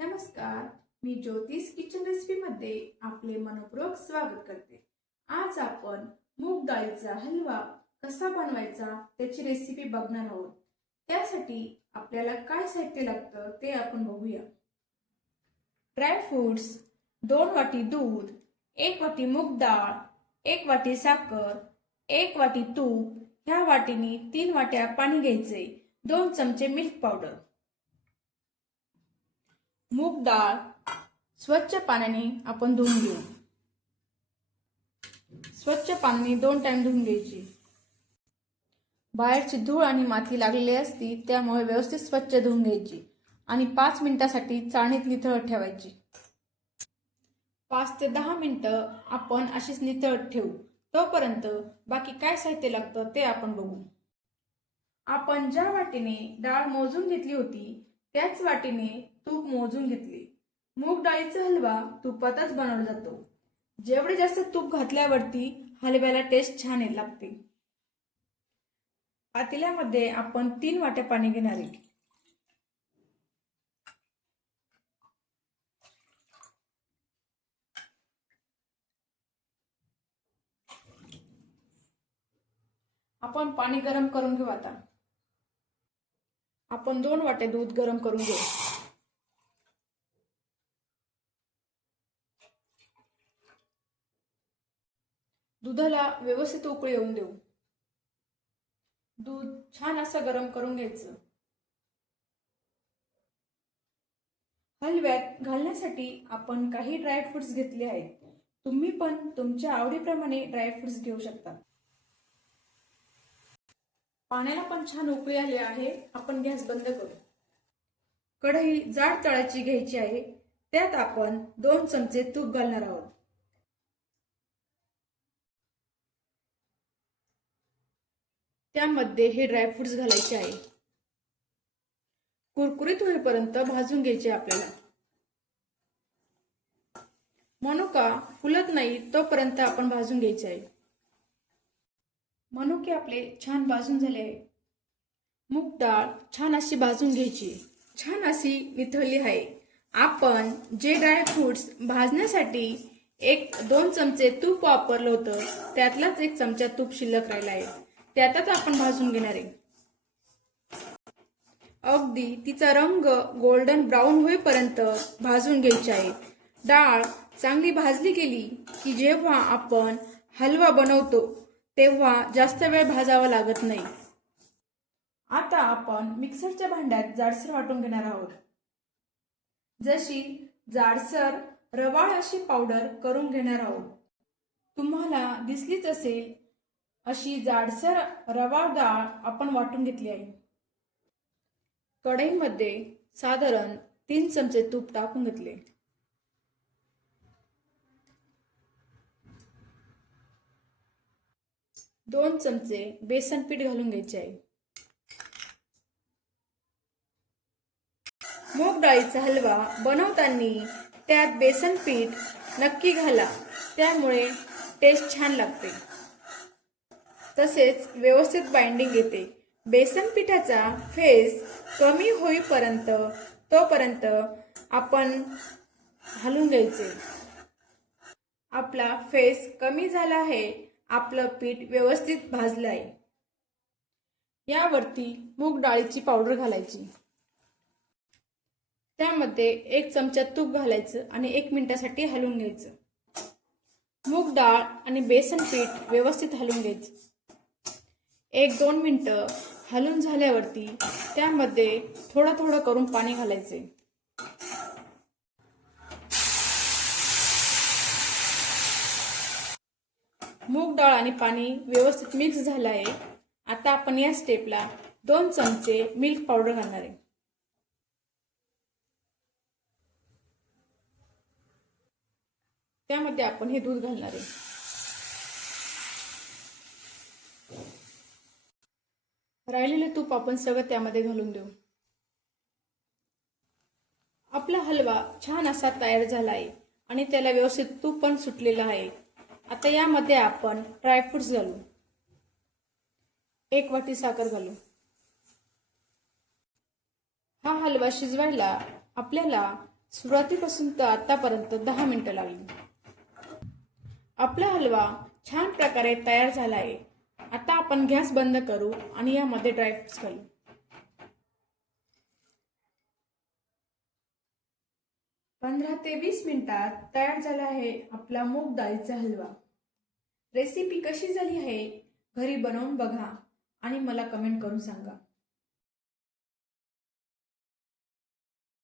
नमस्कार, मी ज्योतिष किचन रेसिपीमध्ये आपले मनपूर्वक स्वागत करते। आज आपण मूग डाळीचा हलवा कसा बनवायचा त्याची रेसिपी बघणार आहोत। त्यासाठी आपल्याला काय साहित्य लागतं ते आपण बघूया। ड्राय फ्रूट्स, 2 वाटी दूध, 1 वाटी मूग डाळ, 1 वाटी साखर, 1 वाटी तूप, ह्या वाटीने 3 वाट्या पाणी घ्यायचे, 2 चमचे मिल्क पावडर। मूग डाळ स्वच्छ पाण्याने आपण धुवून घेऊ। स्वच्छ पाण्याने 2 टाइम धुवून घ्यायची। बाहेरची धूळ आणि माती लागलेली असती, त्यामुळे व्यवस्थित स्वच्छ धुवून घ्यायची आणि 5 मिनिटांसाठी चाळणीत निथळत ठेवायची। 5 ते 10 मिनिटं आपण अशीच निथळत ठेवू। तोपर्यंत बाकी काय साहित्य लागतं ते आपण बघू। आपण ज्या वाटीने डाळ मोजून घेतली होती त्याच वाटीने तूप मोजून घेतले। मूग डाळीचा हलवा तुपातच बनवला जातो। जेवढे जास्त तूप घातल्यावरती हलव्याला टेस्ट छान लागते। पातेल्यामध्ये आपण 3 वाट्या पाणी घेणार आहे। आपण पाणी गरम करून घेऊ। आता आपण 2 वाट्या दूध गरम करून घेऊ। दुधाला व्यवस्थित उकळी येऊन देऊ। दूध छान असं गरम करून घ्यायचं। हलव्यात घालण्यासाठी आपण काही ड्रायफ्रुट्स घेतले आहेत। तुम्ही पण तुमच्या आवडीप्रमाणे ड्रायफ्रुट्स घेऊ शकता। पाण्याला पण छान उकळी आली आहे। आपण गॅस बंद करू। कढई जाड तळाची घ्यायची आहे। त्यात आपण 2 चमचे तूप घालणार आहोत। त्यामध्ये हे ड्रायफ्रुट्स घालायचे आहे। कुरकुरीत होईपर्यंत भाजून घ्यायचे आपल्याला। मनुका फुलत नाही तोपर्यंत आपण भाजून घ्यायचे आहे। मनुके आपले छान भाजून झाले आहे। मूग डाळ छान अशी भाजून घ्यायची। छान अशी निथळली आहे। आपण जे ड्रायफ्रुट्स भाजण्यासाठी 1-2 चमचे तूप वापरलं होतं त्यातलाच 1 चमचा तूप शिल्लक राहिला आहे। त्यातच आपण भाजून घेणार आहे। अगदी तिचा रंग गोल्डन ब्राऊन होईपर्यंत भाजून घ्यायची आहे। डाळ चांगली भाजली गेली की जेव्हा आपण हलवा बनवतो तेव्हा जास्त वेळ भाजावा लागत नाही। आता आपण मिक्सरच्या भांड्यात जाडसर वाटून घेणार आहोत। जशी जाडसर रवाळ अशी पावडर करून घेणार आहोत। तुम्हाला दिसलीच असेल अशी जाडसर रवाळ डाळ आपण वाटून घेतली आहे। कढईमध्ये साधारण 3 चमचे तूप टाकून घेतले। दोन चमचे बेसन पीठ घालून घ्यायचे आहे। मूग डाळीचा हलवा बनवताना त्यात बेसन पीठ नक्की घाला, त्यामुळे टेस्ट छान लागते। तसेच व्यवस्थित बाइंडिंग येते। बेसन पिठाचा फेस कमी होईपर्यंत तोपर्यंत आपण हलवून घ्यायचे। आपला फेस कमी झाला आहे। आपलं पीठ व्यवस्थित भाजलं आहे। यावरती मूग डाळीची पावडर घालायची। त्यामध्ये 1 चमचा तूप घालायचं आणि 1 मिनिटासाठी हलवून घ्यायचं। मूग डाळ आणि बेसन पीठ व्यवस्थित हलवून घ्यायचं। 1-2 मिनिटं हलवून झाल्यावरती त्यामध्ये थोडं थोडं करून पाणी घालायचे। मूग डाळ आणि पाणी व्यवस्थित मिक्स झालं आहे। आता आपण या स्टेपला 2 चमचे मिल्क पावडर घालणार आहे। त्यामध्ये आपण हे दूध घालणार आहे। राहिलेले तूप आपण सगळं त्यामध्ये घालून देऊ। आपला हलवा छान असा तयार झाला आहे आणि त्याला व्यवस्थित तूप पण सुटलेलं आहे। आता यामध्ये आपण ड्रायफ्रुट्स घालू। 1 वाटी साखर घालू। हा हलवा शिजवायला आपल्याला सुरुवातीपासून तर आतापर्यंत 10 मिनिटं लागली. आपला हलवा छान प्रकारे तयार झाला आहे. आता आपण गॅस बंद करू आणि यामध्ये ड्रायफ्रुट्स घालू. 15 ते 20 मिनिटात तयार झाला आहे आपला मूग डाळीचा हलवा. रेसिपी कशी झाली आहे घरी बनवून बघा आणि मला कमेंट करून सांगा.